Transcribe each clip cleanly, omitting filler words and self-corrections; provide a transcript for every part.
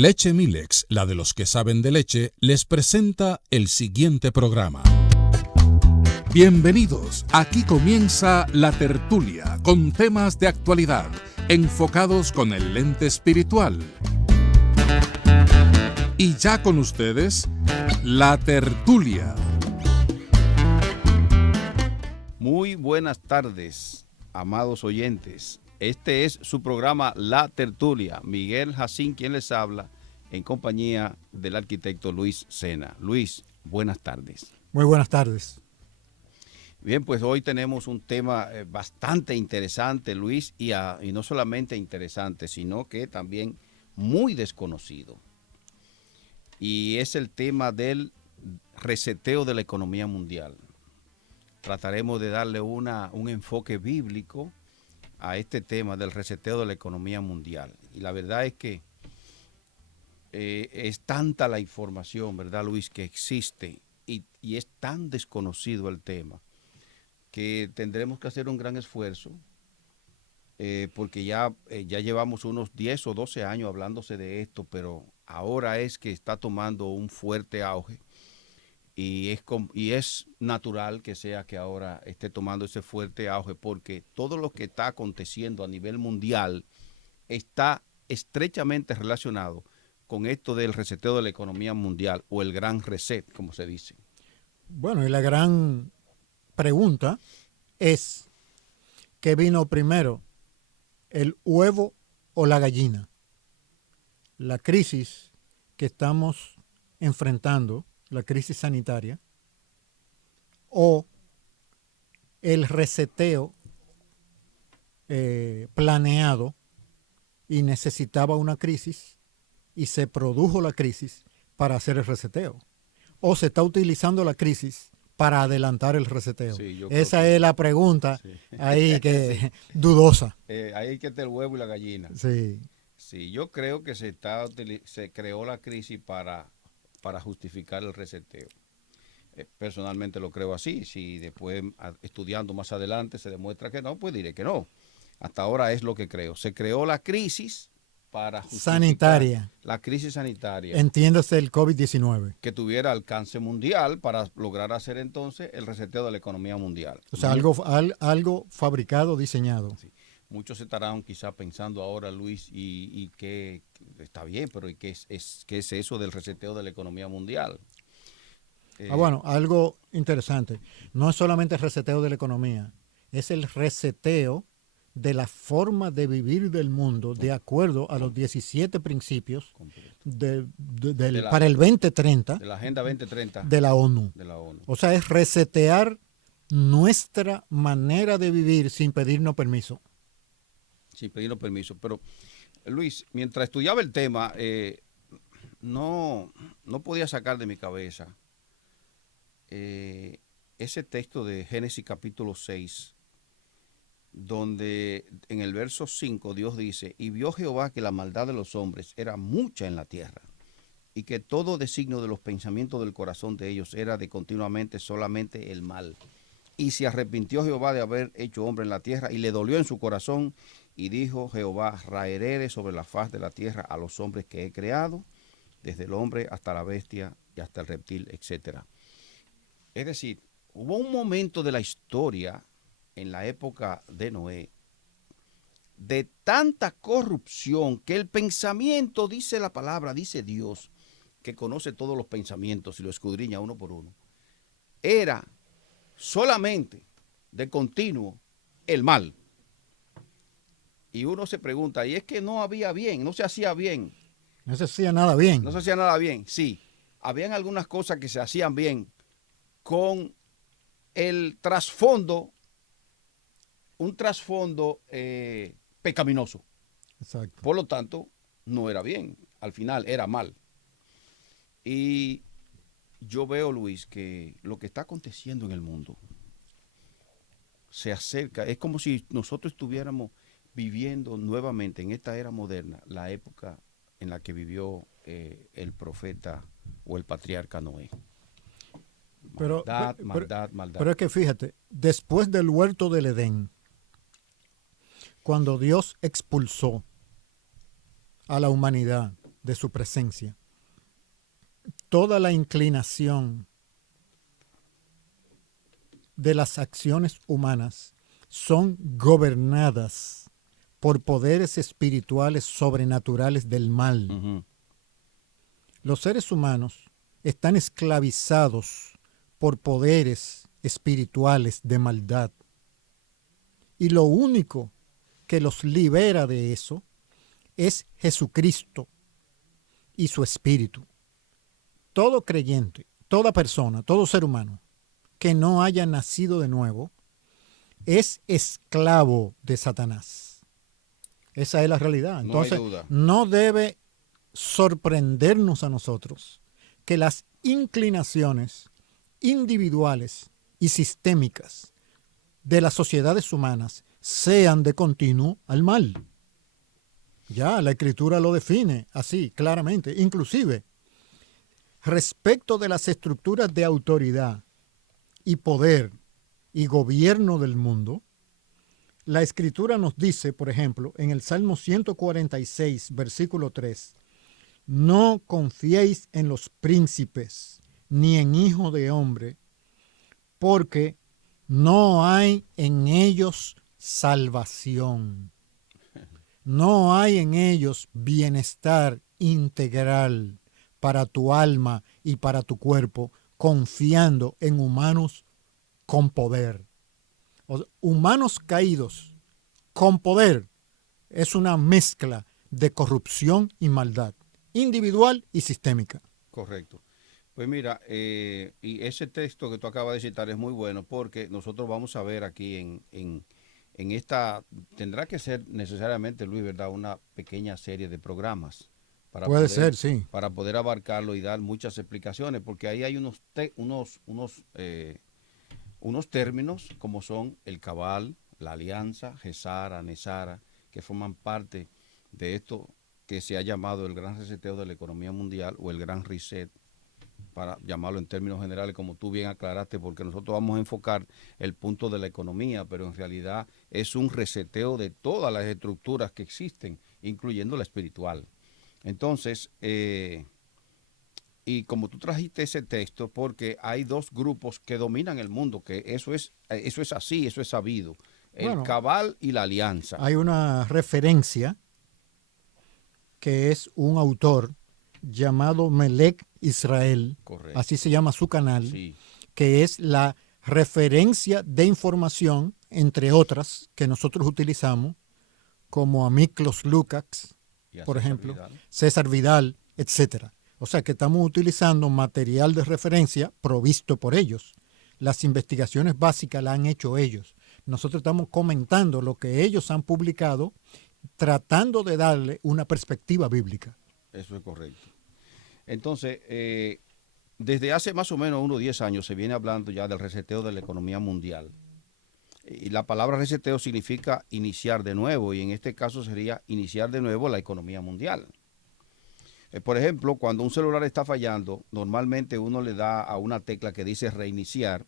Leche Milex, la de los que saben de leche, les presenta el siguiente programa. Bienvenidos, aquí comienza La Tertulia, con temas de actualidad, enfocados con el lente espiritual. Y ya con ustedes, La Tertulia. Muy buenas tardes, amados oyentes. Este es su programa La Tertulia. Miguel Jacín, quien les habla, en compañía del arquitecto Luis Sena. Luis, buenas tardes. Muy buenas tardes. Bien, pues hoy tenemos un tema bastante interesante, Luis, y no solamente interesante, sino que también muy desconocido. Y es el tema del reseteo de la economía mundial. Trataremos de darle un enfoque bíblico a este tema del reseteo de la economía mundial. Y la verdad es que es tanta la información, ¿verdad, Luis?, que existe y es tan desconocido el tema que tendremos que hacer un gran esfuerzo porque ya llevamos unos 10 o 12 años hablándose de esto, pero ahora es que está tomando un fuerte auge. Y es natural que sea que ahora esté tomando ese fuerte auge porque todo lo que está aconteciendo a nivel mundial está estrechamente relacionado con esto del reseteo de la economía mundial o el gran reset, como se dice. Bueno, y la gran pregunta es, ¿qué vino primero, el huevo o la gallina? La crisis que estamos enfrentando, la crisis sanitaria, o el reseteo planeado y necesitaba una crisis y se produjo la crisis para hacer el reseteo, o se está utilizando la crisis para adelantar el reseteo. Sí, esa es la pregunta, sí. Ahí que sí. Dudosa. Ahí que está el huevo y la gallina. Sí. Sí, yo creo que se creó la crisis para justificar el reseteo. Personalmente lo creo así. Si después, estudiando más adelante, se demuestra que no, pues diré que no. Hasta ahora es lo que creo. Se creó la crisis para justificar sanitaria. La crisis sanitaria. Entiéndase el COVID-19. Que tuviera alcance mundial para lograr hacer entonces el reseteo de la economía mundial. O sea, algo fabricado, diseñado. Sí. Muchos estarán quizá pensando ahora, Luis, y que está bien, pero ¿y qué es eso del reseteo de la economía mundial? Bueno, algo interesante. No es solamente el reseteo de la economía, es el reseteo de la forma de vivir del mundo de acuerdo a los 17 principios para el 2030. De la Agenda 2030. De la ONU. O sea, es resetear nuestra manera de vivir sin pedirnos permiso. Sin pedirnos permiso. Pero, Luis, mientras estudiaba el tema, no podía sacar de mi cabeza ese texto de Génesis capítulo 6, donde en el verso 5 Dios dice: y vio Jehová que la maldad de los hombres era mucha en la tierra, y que todo designio de los pensamientos del corazón de ellos era de continuamente solamente el mal. Y se arrepintió Jehová de haber hecho hombre en la tierra, y le dolió en su corazón, y dijo Jehová: raeré sobre la faz de la tierra a los hombres que he creado, desde el hombre hasta la bestia y hasta el reptil, etc. Es decir, hubo un momento de la historia, en la época de Noé, de tanta corrupción que el pensamiento, dice la palabra, dice Dios, que conoce todos los pensamientos y lo escudriña uno por uno, era solamente de continuo el mal. Y uno se pregunta, ¿y es que no había bien? ¿No se hacía bien? No se hacía nada bien. No se hacía nada bien, sí. Habían algunas cosas que se hacían bien con el trasfondo, un trasfondo pecaminoso. Exacto. Por lo tanto, no era bien. Al final era mal. Y yo veo, Luis, que lo que está aconteciendo en el mundo se acerca. Es como si nosotros estuviéramos viviendo nuevamente en esta era moderna la época en la que vivió el profeta o el patriarca Noé. Maldad. Pero es que fíjate, después del huerto del Edén, cuando Dios expulsó a la humanidad de su presencia. Toda la inclinación de las acciones humanas son gobernadas por poderes espirituales sobrenaturales del mal. Ujú. Los seres humanos están esclavizados por poderes espirituales de maldad. Y lo único que los libera de eso es Jesucristo y su espíritu. Todo creyente, toda persona, todo ser humano que no haya nacido de nuevo es esclavo de Satanás. Esa es la realidad. Entonces, No hay duda. no debe sorprendernos a nosotros que las inclinaciones individuales y sistémicas de las sociedades humanas sean de continuo al mal. Ya, la Escritura lo define así, claramente. Inclusive, respecto de las estructuras de autoridad y poder y gobierno del mundo, la Escritura nos dice, por ejemplo, en el Salmo 146, versículo 3, no confiéis en los príncipes, ni en hijo de hombre, porque no hay en ellos salvación. No hay en ellos bienestar integral para tu alma y para tu cuerpo, confiando en humanos con poder. Humanos caídos con poder es una mezcla de corrupción y maldad, individual y sistémica. Correcto. Pues mira, y ese texto que tú acabas de citar es muy bueno porque nosotros vamos a ver aquí en esta, tendrá que ser necesariamente, Luis, ¿verdad? Una pequeña serie de programas Puede ser, sí. para poder abarcarlo y dar muchas explicaciones, porque ahí hay unos términos como son el cabal, la alianza, Gesara, Nesara, que forman parte de esto que se ha llamado el gran reseteo de la economía mundial o el gran reset, para llamarlo en términos generales, como tú bien aclaraste, porque nosotros vamos a enfocar el punto de la economía, pero en realidad es un reseteo de todas las estructuras que existen, incluyendo la espiritual. Entonces, y como tú trajiste ese texto, porque hay dos grupos que dominan el mundo, que eso es así, eso es sabido, el cabal y la alianza. Hay una referencia que es un autor llamado Melech Israel, correcto, así se llama su canal, sí, que es la referencia de información, entre otras, que nosotros utilizamos, como a Miklos Lukács, por ejemplo, César Vidal, etcétera. O sea que estamos utilizando material de referencia provisto por ellos. Las investigaciones básicas las han hecho ellos. Nosotros estamos comentando lo que ellos han publicado, tratando de darle una perspectiva bíblica. Eso es correcto. Entonces, desde hace más o menos unos 10 años se viene hablando ya del reseteo de la economía mundial. Y la palabra reseteo significa iniciar de nuevo, y en este caso sería iniciar de nuevo la economía mundial. Por ejemplo, cuando un celular está fallando, normalmente uno le da a una tecla que dice reiniciar,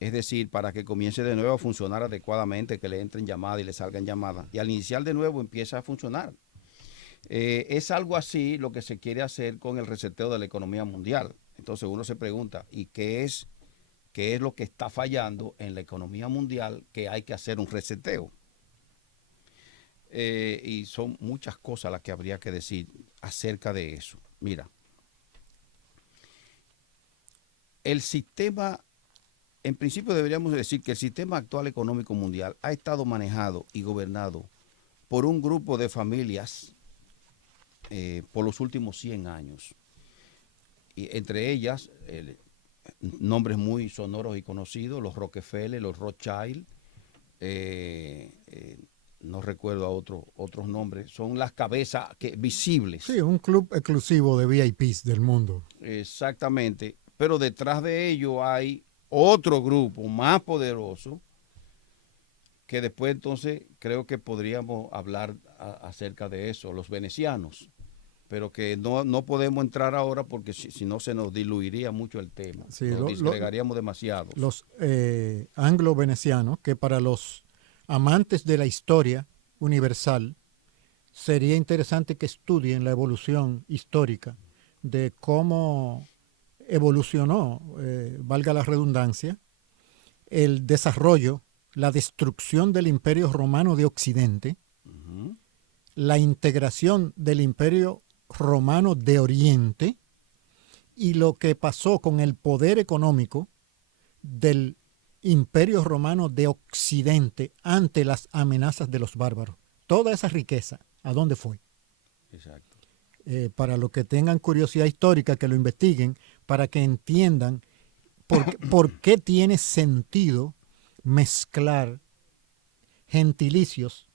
es decir, para que comience de nuevo a funcionar adecuadamente, que le entren llamadas y le salgan llamadas. Y al iniciar de nuevo empieza a funcionar. Es algo así lo que se quiere hacer con el reseteo de la economía mundial. Entonces uno se pregunta, ¿y qué es lo que está fallando en la economía mundial que hay que hacer un reseteo? Y son muchas cosas las que habría que decir acerca de eso. Mira, el sistema, en principio deberíamos decir que el sistema actual económico mundial ha estado manejado y gobernado por un grupo de familias por los últimos 100 años. Y entre ellas, nombres muy sonoros y conocidos, los Rockefeller, los Rothschild, no recuerdo a otros nombres, son las cabezas visibles. Sí, un club exclusivo de VIPs del mundo. Exactamente, pero detrás de ello hay otro grupo más poderoso que después entonces creo que podríamos hablar acerca de eso, los venecianos, pero que no podemos entrar ahora porque si no se nos diluiría mucho el tema, sí, nos disgregaríamos demasiado. Los anglo-venecianos, que para los amantes de la historia universal sería interesante que estudien la evolución histórica de cómo evolucionó, valga la redundancia, el desarrollo, la destrucción del Imperio Romano de Occidente, la integración del Imperio Romano de Oriente y lo que pasó con el poder económico del Imperio Romano de Occidente ante las amenazas de los bárbaros. Toda esa riqueza, ¿a dónde fue? Exacto. Para los que tengan curiosidad histórica, que lo investiguen, para que entiendan por qué tiene sentido mezclar gentilicios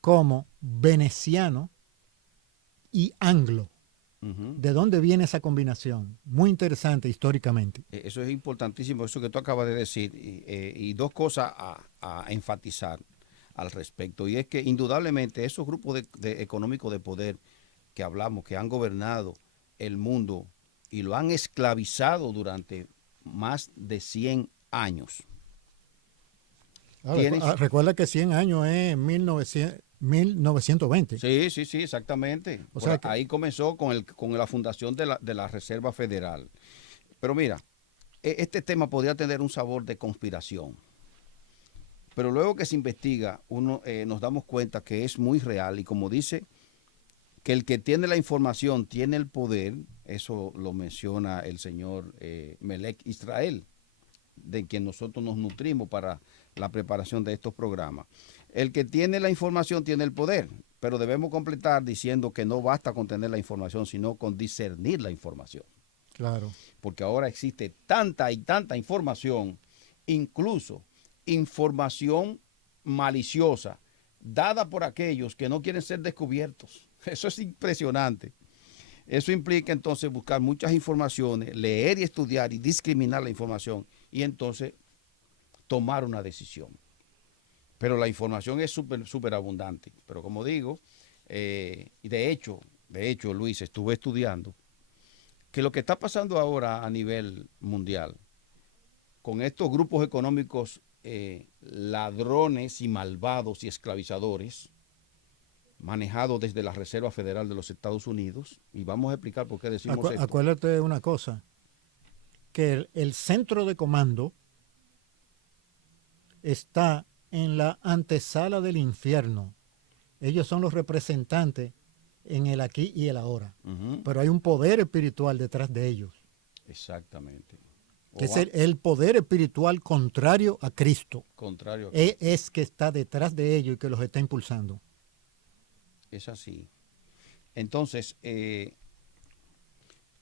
como veneciano y anglo. ¿De dónde viene esa combinación? Muy interesante históricamente. Eso es importantísimo, eso que tú acabas de decir, y dos cosas a enfatizar al respecto, y es que indudablemente esos grupos económicos de poder que hablamos, que han gobernado el mundo y lo han esclavizado durante más de 100 años. Recuerda que 100 años es 1920. Sí, exactamente. O sea ahí comenzó con la fundación de la Reserva Federal. Pero mira, este tema podría tener un sabor de conspiración. Pero luego que se investiga, nos damos cuenta que es muy real y como dice, que el que tiene la información tiene el poder, eso lo menciona el señor Melech Israel, de quien nosotros nos nutrimos para la preparación de estos programas. El que tiene la información tiene el poder, pero debemos completar diciendo que no basta con tener la información, sino con discernir la información. Claro. Porque ahora existe tanta y tanta información, incluso información maliciosa, dada por aquellos que no quieren ser descubiertos. Eso es impresionante. Eso implica entonces buscar muchas informaciones, leer y estudiar y discriminar la información y entonces tomar una decisión. Pero la información es súper abundante. Pero como digo, y de hecho, Luis, estuve estudiando que lo que está pasando ahora a nivel mundial con estos grupos económicos ladrones y malvados y esclavizadores, manejados desde la Reserva Federal de los Estados Unidos, y vamos a explicar por qué decimos esto. Acuérdate de una cosa, que el centro de comando está en la antesala del infierno. Ellos son los representantes en el aquí y el ahora. Pero hay un poder espiritual detrás de ellos. Exactamente. Que es el poder espiritual contrario a Cristo. Contrario a Cristo. Es que está detrás de ellos y que los está impulsando. Es así. Entonces,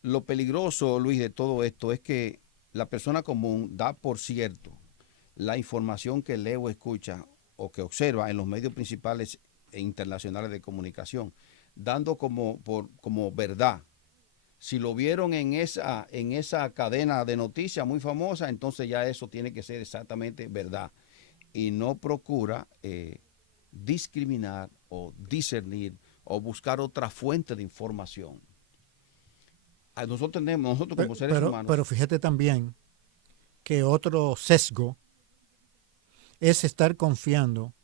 lo peligroso, Luis, de todo esto es que la persona común da por cierto la información que lee o escucha o que observa en los medios principales e internacionales de comunicación, dando como verdad. Si lo vieron en esa cadena de noticias muy famosa, entonces ya eso tiene que ser exactamente verdad. Y no procura discriminar o discernir o buscar otra fuente de información. Nosotros como seres humanos... Pero fíjate también que otro sesgo es estar confiando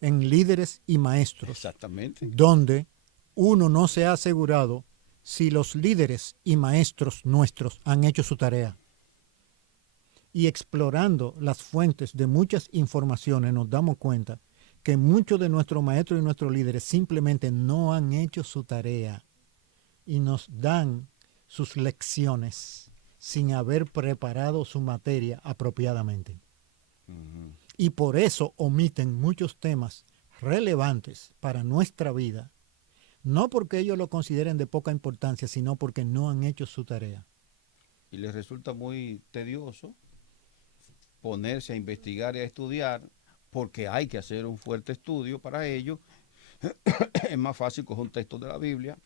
en líderes y maestros. Exactamente. Donde uno no se ha asegurado si los líderes y maestros nuestros han hecho su tarea. Y explorando las fuentes de muchas informaciones nos damos cuenta que muchos de nuestros maestros y nuestros líderes simplemente no han hecho su tarea y nos dan sus lecciones sin haber preparado su materia apropiadamente. Y por eso omiten muchos temas relevantes para nuestra vida, no porque ellos lo consideren de poca importancia, sino porque no han hecho su tarea. Y les resulta muy tedioso ponerse a investigar y a estudiar, porque hay que hacer un fuerte estudio para ello. Es más fácil coger un texto de la Biblia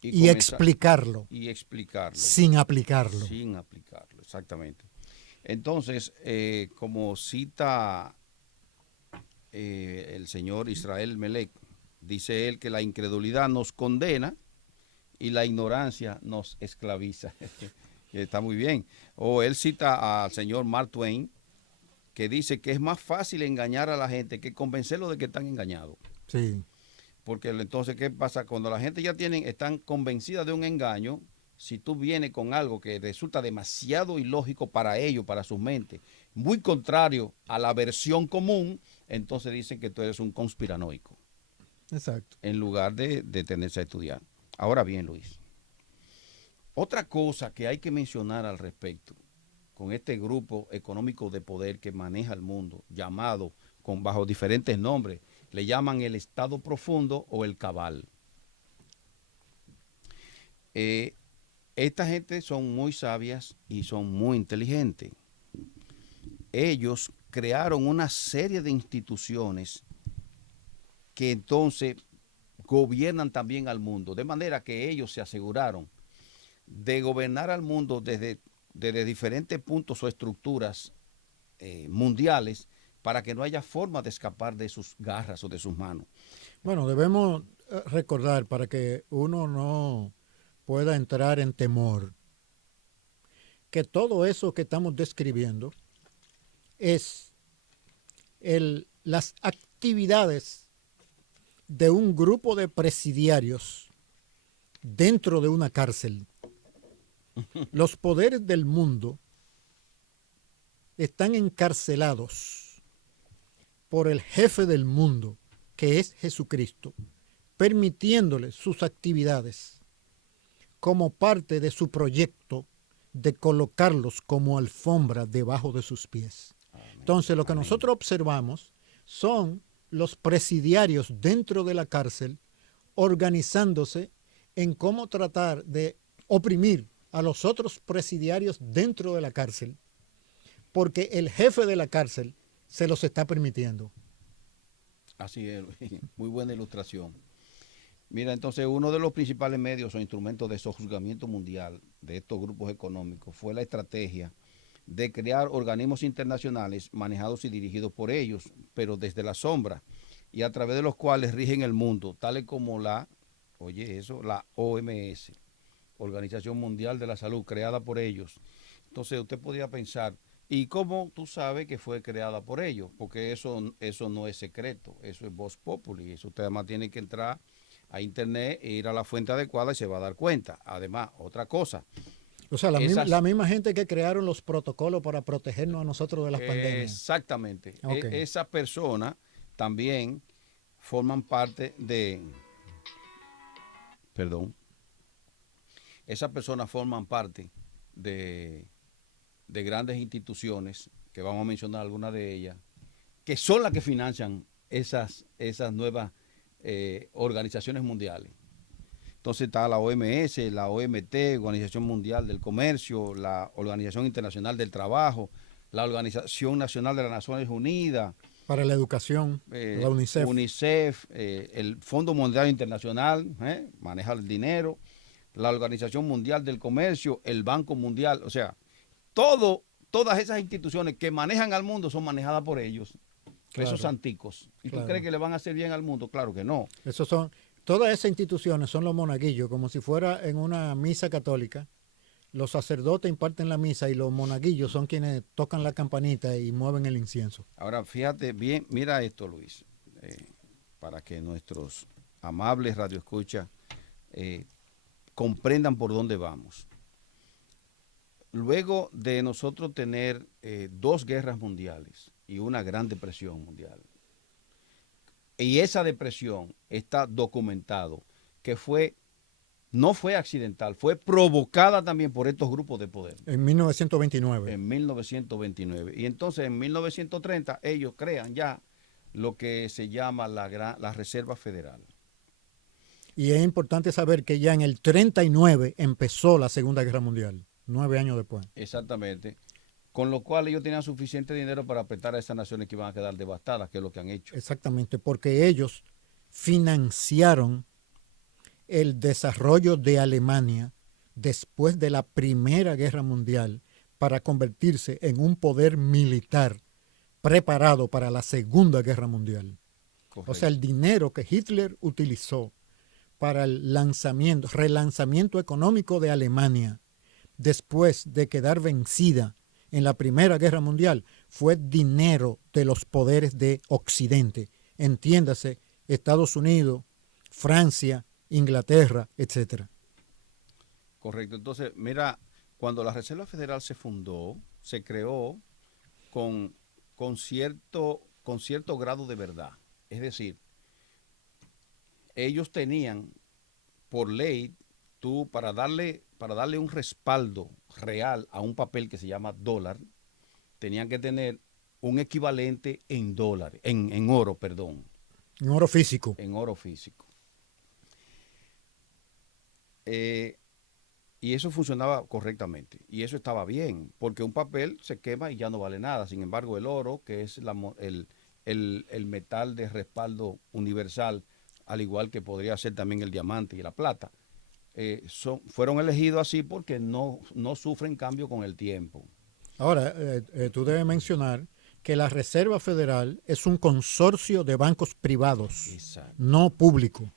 y explicarlo. Y explicarlo. Sin aplicarlo. Sin aplicarlo, exactamente. Entonces, como cita el señor Israel Melech, dice él que la incredulidad nos condena y la ignorancia nos esclaviza. Está muy bien. O él cita al señor Mark Twain, que dice que es más fácil engañar a la gente que convencerlos de que están engañados. Sí. Porque entonces, ¿qué pasa? Cuando la gente ya están convencidas de un engaño, si tú vienes con algo que resulta demasiado ilógico para ellos, para sus mentes, muy contrario a la versión común, entonces dicen que tú eres un conspiranoico. Exacto. En lugar de detenerse a estudiar. Ahora bien, Luis, otra cosa que hay que mencionar al respecto, con este grupo económico de poder que maneja el mundo, llamado bajo diferentes nombres, le llaman el Estado Profundo o el Cabal. Esta gente son muy sabias y son muy inteligentes. Ellos crearon una serie de instituciones que entonces gobiernan también al mundo, de manera que ellos se aseguraron de gobernar al mundo desde diferentes puntos o estructuras mundiales, para que no haya forma de escapar de sus garras o de sus manos. Bueno, debemos recordar, para que uno no pueda entrar en temor, que todo eso que estamos describiendo es las actividades de un grupo de presidiarios dentro de una cárcel. Los poderes del mundo están encarcelados por el jefe del mundo, que es Jesucristo, permitiéndole sus actividades como parte de su proyecto de colocarlos como alfombra debajo de sus pies. Entonces, lo que nosotros observamos son los presidiarios dentro de la cárcel organizándose en cómo tratar de oprimir a los otros presidiarios dentro de la cárcel, porque el jefe de la cárcel se los está permitiendo. Así es, muy buena ilustración. Mira, entonces uno de los principales medios o instrumentos de sojuzgamiento mundial de estos grupos económicos fue la estrategia de crear organismos internacionales manejados y dirigidos por ellos, pero desde la sombra, y a través de los cuales rigen el mundo, tales como la OMS, Organización Mundial de la Salud, creada por ellos. Entonces usted podría pensar, ¿y cómo tú sabes que fue creada por ellos? Porque eso no es secreto, eso es vox populi. Eso usted además tiene que entrar a internet e ir a la fuente adecuada y se va a dar cuenta. Además, otra cosa. O sea, la misma gente que crearon los protocolos para protegernos a nosotros de las pandemias. Exactamente. Okay. Esas personas también forman parte de... Perdón. Esas personas forman parte de grandes instituciones, que vamos a mencionar algunas de ellas, que son las que financian esas nuevas organizaciones mundiales. Entonces está la OMS, la OMT, Organización Mundial del Comercio, la Organización Internacional del Trabajo, la Organización Nacional de las Naciones Unidas. Para la educación, la UNICEF. UNICEF, el Fondo Monetario Internacional, maneja el dinero, la Organización Mundial del Comercio, el Banco Mundial, o sea, todas esas instituciones que manejan al mundo son manejadas por ellos, claro, esos santicos. ¿Y claro, tú crees que le van a hacer bien al mundo? Claro que no. Todas esas instituciones son los monaguillos, como si fuera en una misa católica. Los sacerdotes imparten la misa y los monaguillos son quienes tocan la campanita y mueven el incienso. Ahora, fíjate bien, mira esto, Luis, para que nuestros amables radioescuchas comprendan por dónde vamos. Luego de nosotros tener 2 guerras mundiales y una gran depresión mundial, y esa depresión está documentado que no fue accidental, fue provocada también por estos grupos de poder. En 1929. En 1929. Y entonces en 1930 ellos crean ya lo que se llama la Reserva Federal. Y es importante saber que ya en el 39 empezó la Segunda Guerra Mundial, 9 años después. Exactamente. Con lo cual ellos tenían suficiente dinero para apretar a esas naciones que iban a quedar devastadas, que es lo que han hecho. Exactamente, porque ellos financiaron el desarrollo de Alemania después de la Primera Guerra Mundial para convertirse en un poder militar preparado para la Segunda Guerra Mundial. Correcto. O sea, el dinero que Hitler utilizó para el relanzamiento económico de Alemania después de quedar vencida en la Primera Guerra Mundial fue dinero de los poderes de Occidente. Entiéndase, Estados Unidos, Francia, Inglaterra, etcétera. Correcto. Entonces, mira, cuando la Reserva Federal se fundó, se creó con cierto grado de verdad. Es decir, ellos tenían por ley, tú para darle un respaldo real a un papel que se llama dólar, tenían que tener un equivalente en dólares, en oro, perdón. En oro físico. En oro físico. Y eso funcionaba correctamente. Y eso estaba bien, porque un papel se quema y ya no vale nada. Sin embargo, el oro, que es el metal de respaldo universal, al igual que podría ser también el diamante y la plata, fueron elegidos así porque no sufren cambio con el tiempo. Ahora, tú debes mencionar que la Reserva Federal es un consorcio de bancos privados, Exacto. no público.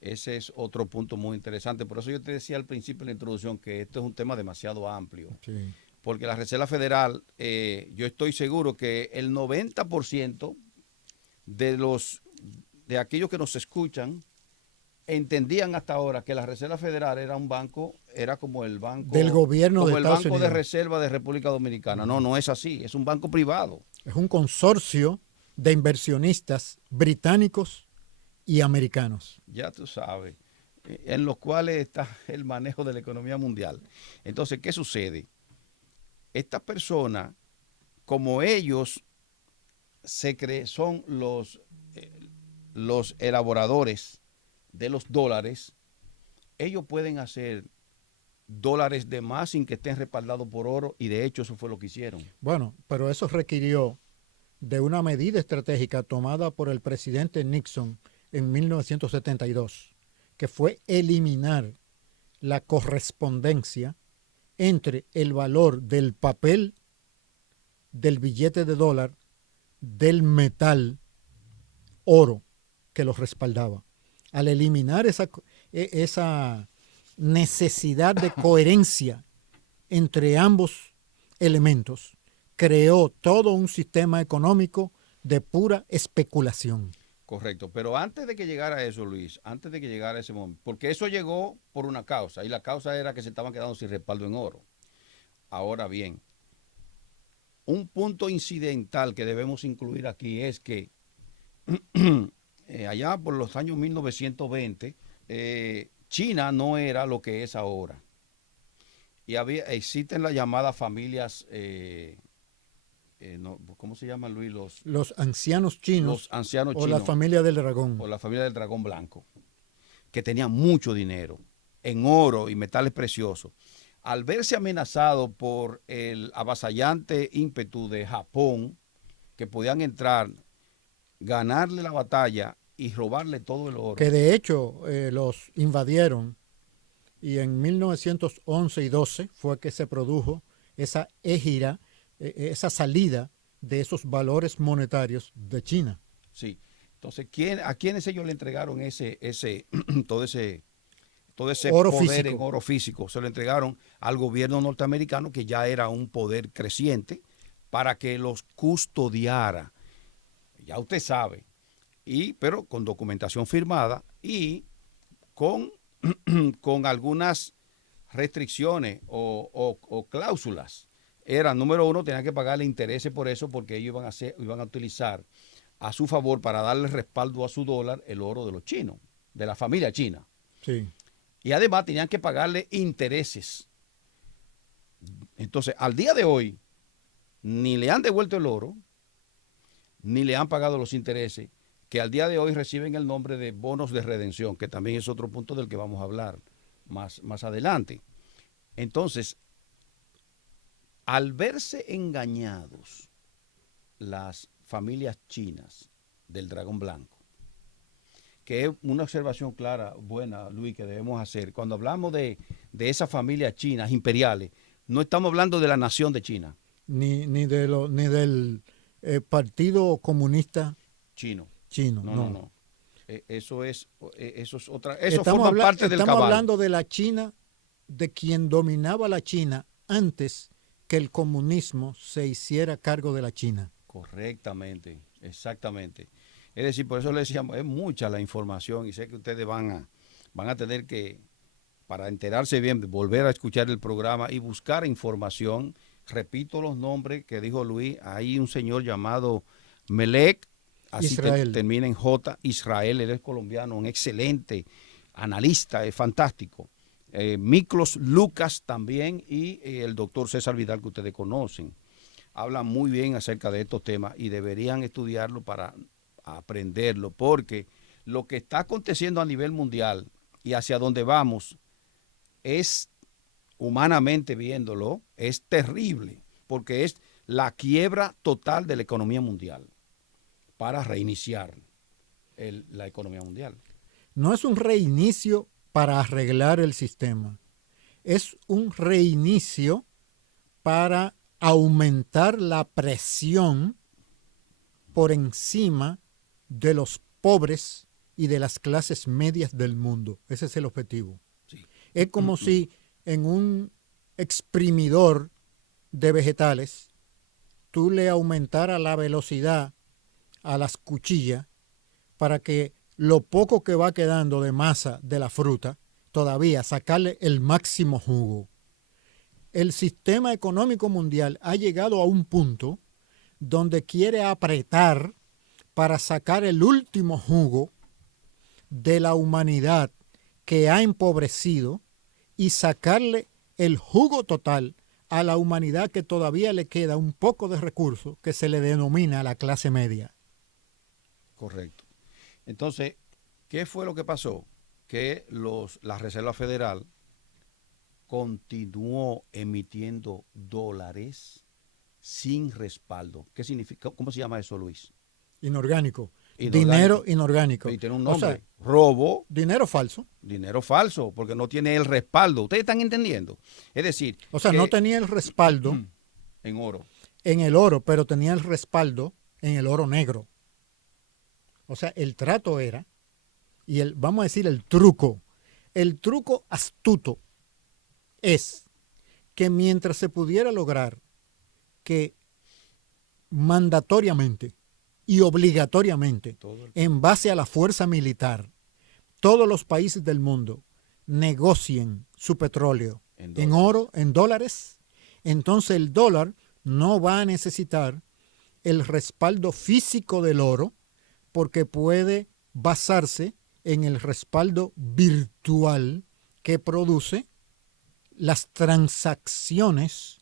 Ese es otro punto muy interesante. Por eso yo te decía al principio en la introducción que esto es un tema demasiado amplio. Sí. Porque la Reserva Federal, yo estoy seguro que el 90% de aquellos que nos escuchan entendían hasta ahora que la Reserva Federal era un banco, era como el banco del gobierno como de el Estados Banco Unidos. de Reserva de República Dominicana. No, no es así, es un banco privado. Es un consorcio de inversionistas británicos y americanos. Ya tú sabes, en los cuales está el manejo de la economía mundial. Entonces, ¿qué sucede? Estas personas, como ellos son los elaboradores de los dólares, ellos pueden hacer dólares de más sin que estén respaldados por oro, y de hecho eso fue lo que hicieron. Bueno, pero eso requirió de una medida estratégica tomada por el presidente Nixon en 1972, que fue eliminar la correspondencia entre el valor del papel, del billete de dólar, del metal oro que los respaldaba. Al eliminar esa necesidad de coherencia entre ambos elementos, creó todo un sistema económico de pura especulación. Correcto, pero antes de que llegara eso, Luis, antes de que llegara ese momento, porque eso llegó por una causa, y la causa era que se estaban quedando sin respaldo en oro. Ahora bien, un punto incidental que debemos incluir aquí es que allá por los años 1920, China no era lo que es ahora. Y existen las llamadas familias, ¿cómo se llaman, Luis? Los ancianos chinos, los ancianos o chinos, la familia del dragón. o la familia del dragón blanco, que tenían mucho dinero en oro y metales preciosos. Al verse amenazado por el avasallante ímpetu de Japón, que podían entrar, ganarle la batalla y robarle todo el oro. Que de hecho los invadieron, y en 1911 y 12 fue que se produjo esa égira, esa salida de esos valores monetarios de China. Sí. Entonces, ¿a quiénes ellos le entregaron todo ese oro poder físico en oro físico? Se lo entregaron al gobierno norteamericano, que ya era un poder creciente, para que los custodiara. Ya usted sabe. Pero con documentación firmada y con algunas restricciones o cláusulas. Número uno, tenían que pagarle intereses por eso, porque ellos iban a utilizar a su favor, para darle respaldo a su dólar, el oro de los chinos, de la familia china. Sí. Y además tenían que pagarle intereses. Entonces, al día de hoy, ni le han devuelto el oro, ni le han pagado los intereses, que al día de hoy reciben el nombre de bonos de redención, que también es otro punto del que vamos a hablar más adelante. Entonces, al verse engañados las familias chinas del dragón blanco, que es una observación clara, buena, Luis, que debemos hacer. Cuando hablamos de esas familias chinas imperiales, no estamos hablando de la nación de China. Ni del Partido Comunista Chino. No. Eso es otra. Eso forma parte del cabal. Estamos hablando de la China, de quien dominaba la China antes que el comunismo se hiciera cargo de la China. Correctamente, exactamente. Es decir, por eso le decíamos, es mucha la información y sé que ustedes van a tener que, para enterarse bien, volver a escuchar el programa y buscar información. Repito los nombres que dijo Luis. Hay un señor llamado Melec, así termina en J, Israel, él es colombiano, un excelente analista, es fantástico. Miklos Lucas también y el doctor César Vidal, que ustedes conocen. Hablan muy bien acerca de estos temas y deberían estudiarlo para aprenderlo, porque lo que está aconteciendo a nivel mundial y hacia dónde vamos es, humanamente viéndolo, es terrible, porque es la quiebra total de la economía mundial para reiniciar la economía mundial. No es un reinicio para arreglar el sistema, es un reinicio para aumentar la presión por encima de los pobres y de las clases medias del mundo. Ese es el objetivo. Sí. Es como si en un exprimidor de vegetales tú le aumentaras la velocidad a las cuchillas para que lo poco que va quedando de masa de la fruta, todavía sacarle el máximo jugo. El sistema económico mundial ha llegado a un punto donde quiere apretar para sacar el último jugo de la humanidad que ha empobrecido y sacarle el jugo total a la humanidad que todavía le queda un poco de recursos que se le denomina la clase media. Correcto. Entonces, ¿qué fue lo que pasó? Que la Reserva Federal continuó emitiendo dólares sin respaldo. ¿Qué significa? ¿Cómo se llama eso, Luis? Inorgánico. Dinero inorgánico. Y tiene un nombre. O sea, robo. Dinero falso. Dinero falso, porque no tiene el respaldo. ¿Ustedes están entendiendo? Es decir... O sea, no tenía el respaldo... En oro. En el oro, pero tenía el respaldo en el oro negro. O sea, el trato era, y vamos a decir el truco astuto es que mientras se pudiera lograr que mandatoriamente y obligatoriamente, en base a la fuerza militar, todos los países del mundo negocien su petróleo en oro, en dólares, entonces el dólar no va a necesitar el respaldo físico del oro porque puede basarse en el respaldo virtual que produce las transacciones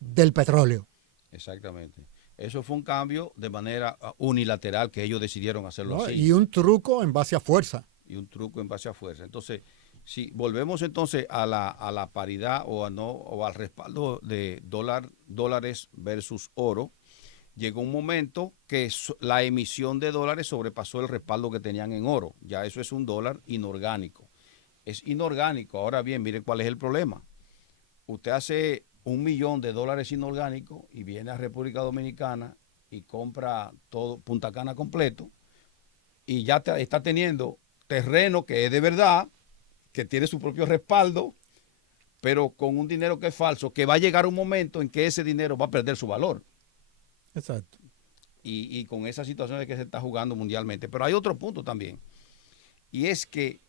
del petróleo. Exactamente. Eso fue un cambio de manera unilateral que ellos decidieron hacerlo así. Y un truco en base a fuerza. Entonces, si volvemos entonces a la paridad o al respaldo de dólares versus oro, llegó un momento que la emisión de dólares sobrepasó el respaldo que tenían en oro. Ya eso es un dólar inorgánico. Es inorgánico. Ahora bien, miren cuál es el problema. Usted hace $1.000.000 inorgánicos y viene a República Dominicana y compra todo Punta Cana completo y ya está teniendo terreno que es de verdad, que tiene su propio respaldo, pero con un dinero que es falso, que va a llegar un momento en que ese dinero va a perder su valor. Exacto. Y con esa situación de que se está jugando mundialmente. Pero hay otro punto también, y es que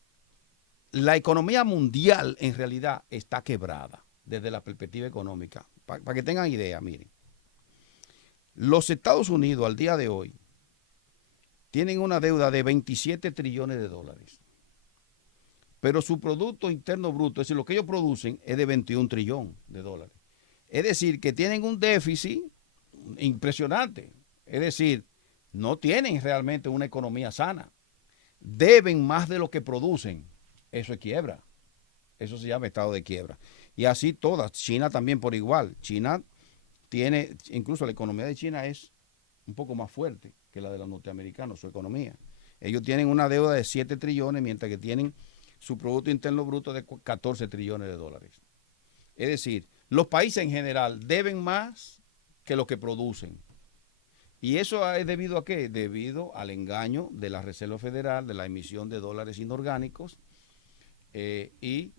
la economía mundial en realidad está quebrada desde la perspectiva económica. Para que tengan idea, miren. Los Estados Unidos al día de hoy tienen una deuda de 27 trillones de dólares. Pero su Producto Interno Bruto, es decir, lo que ellos producen, es de 21 trillones de dólares. Es decir, que tienen un déficit impresionante. Es decir, no tienen realmente una economía sana. Deben más de lo que producen. Eso es quiebra. Eso se llama estado de quiebra. Y así todas. China también por igual. China tiene, incluso la economía de China es un poco más fuerte que la de los norteamericanos, su economía. Ellos tienen una deuda de 7 trillones, mientras que tienen su Producto Interno Bruto de 14 trillones de dólares. Es decir, los países en general deben más que lo que producen. ¿Y eso es debido a qué? Debido al engaño de la Reserva Federal, de la emisión de dólares inorgánicos y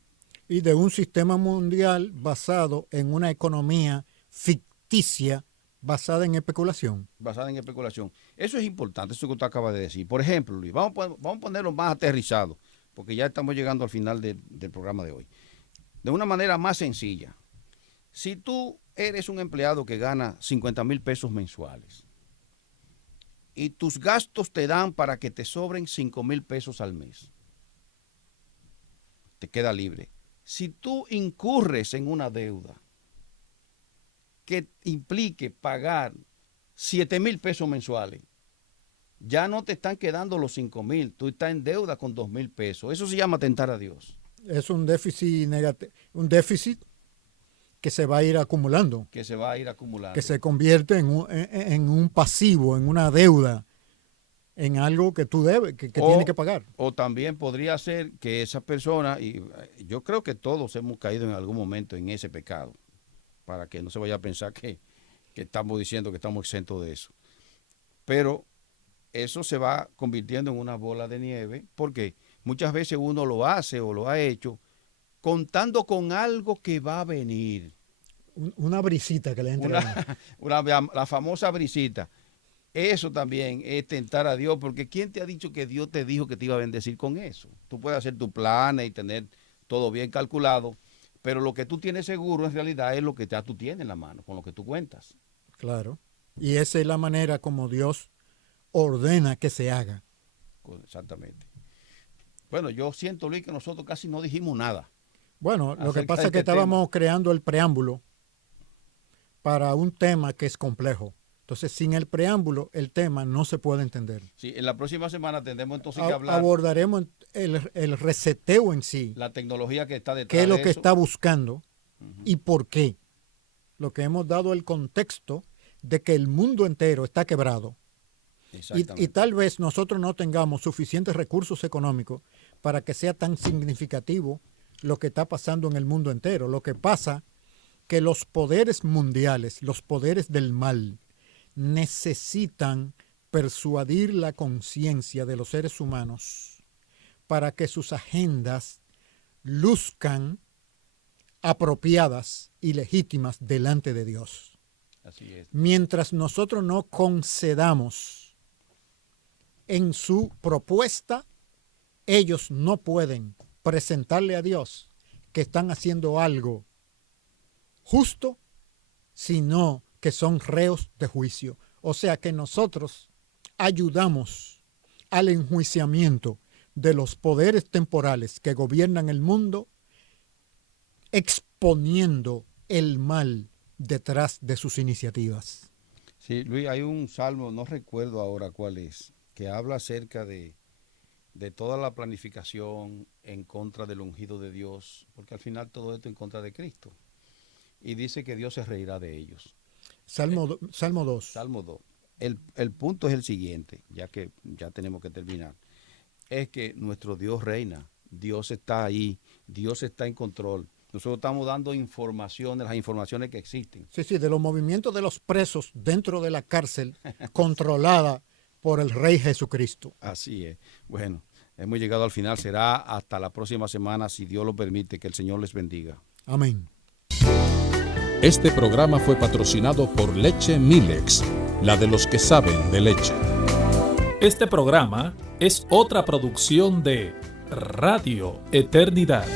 de un sistema mundial basado en una economía ficticia Basada en especulación. Basada en especulación. Eso es importante, eso que usted acaba de decir. Por ejemplo, Luis, vamos a ponerlo más aterrizado, porque ya estamos llegando al final del programa de hoy. De una manera más sencilla. Si tú eres un empleado que gana 50,000 pesos mensuales y tus gastos te dan para que te sobren 5,000 pesos al mes, te queda libre. Si tú incurres en una deuda que implique pagar 7,000 pesos mensuales, ya no te están quedando los 5,000, tú estás en deuda con 2,000 pesos. Eso se llama tentar a Dios. Es un déficit negativo, un déficit que se va a ir acumulando. Que se va a ir acumulando. Que se convierte en un pasivo, en una deuda, en algo que tú debes, que tienes que pagar. O también podría ser que esa persona, y yo creo que todos hemos caído en algún momento en ese pecado, para que no se vaya a pensar que estamos diciendo que estamos exentos de eso. Pero eso se va convirtiendo en una bola de nieve, porque muchas veces uno lo hace o lo ha hecho contando con algo que va a venir. Una brisita que le entra. La famosa brisita. Eso también es tentar a Dios, porque ¿quién te ha dicho que Dios te dijo que te iba a bendecir con eso? Tú puedes hacer tu plan y tener todo bien calculado, pero lo que tú tienes seguro en realidad es lo que ya tú tienes en la mano, con lo que tú cuentas. Claro. Y esa es la manera como Dios ordena que se haga. Exactamente. Bueno, yo siento, Luis, que nosotros casi no dijimos nada. Bueno, lo que pasa es que estábamos creando el preámbulo para un tema que es complejo. Entonces, sin el preámbulo, el tema no se puede entender. Sí, en la próxima semana tendremos entonces que hablar. Abordaremos el reseteo en sí. La tecnología que está detrás qué es lo de que eso. Está buscando y por qué. Lo que hemos dado el contexto de que el mundo entero está quebrado. Y tal vez nosotros no tengamos suficientes recursos económicos para que sea tan significativo lo que está pasando en el mundo entero. Lo que pasa que los poderes mundiales, los poderes del mal, necesitan persuadir la conciencia de los seres humanos para que sus agendas luzcan apropiadas y legítimas delante de Dios. Así es. Mientras nosotros no concedamos en su propuesta, ellos no pueden presentarle a Dios que están haciendo algo justo, sino que son reos de juicio. O sea que nosotros ayudamos al enjuiciamiento de los poderes temporales que gobiernan el mundo, exponiendo el mal detrás de sus iniciativas. Sí, Luis, hay un salmo, no recuerdo ahora cuál es, que habla acerca de toda la planificación en contra del ungido de Dios, porque al final todo esto en contra de Cristo. Y dice que Dios se reirá de ellos. Salmo 2. Salmo 2. El punto es el siguiente, ya que ya tenemos que terminar. Es que nuestro Dios reina, Dios está ahí, Dios está en control. Nosotros estamos dando informaciones, las informaciones que existen. Sí, de los movimientos de los presos dentro de la cárcel controlada por el Rey Jesucristo. Así es. Bueno, hemos llegado al final. Será hasta la próxima semana, si Dios lo permite. Que el Señor les bendiga. Amén. Este programa fue patrocinado por Leche Milex, la de los que saben de leche. Este programa es otra producción de Radio Eternidad.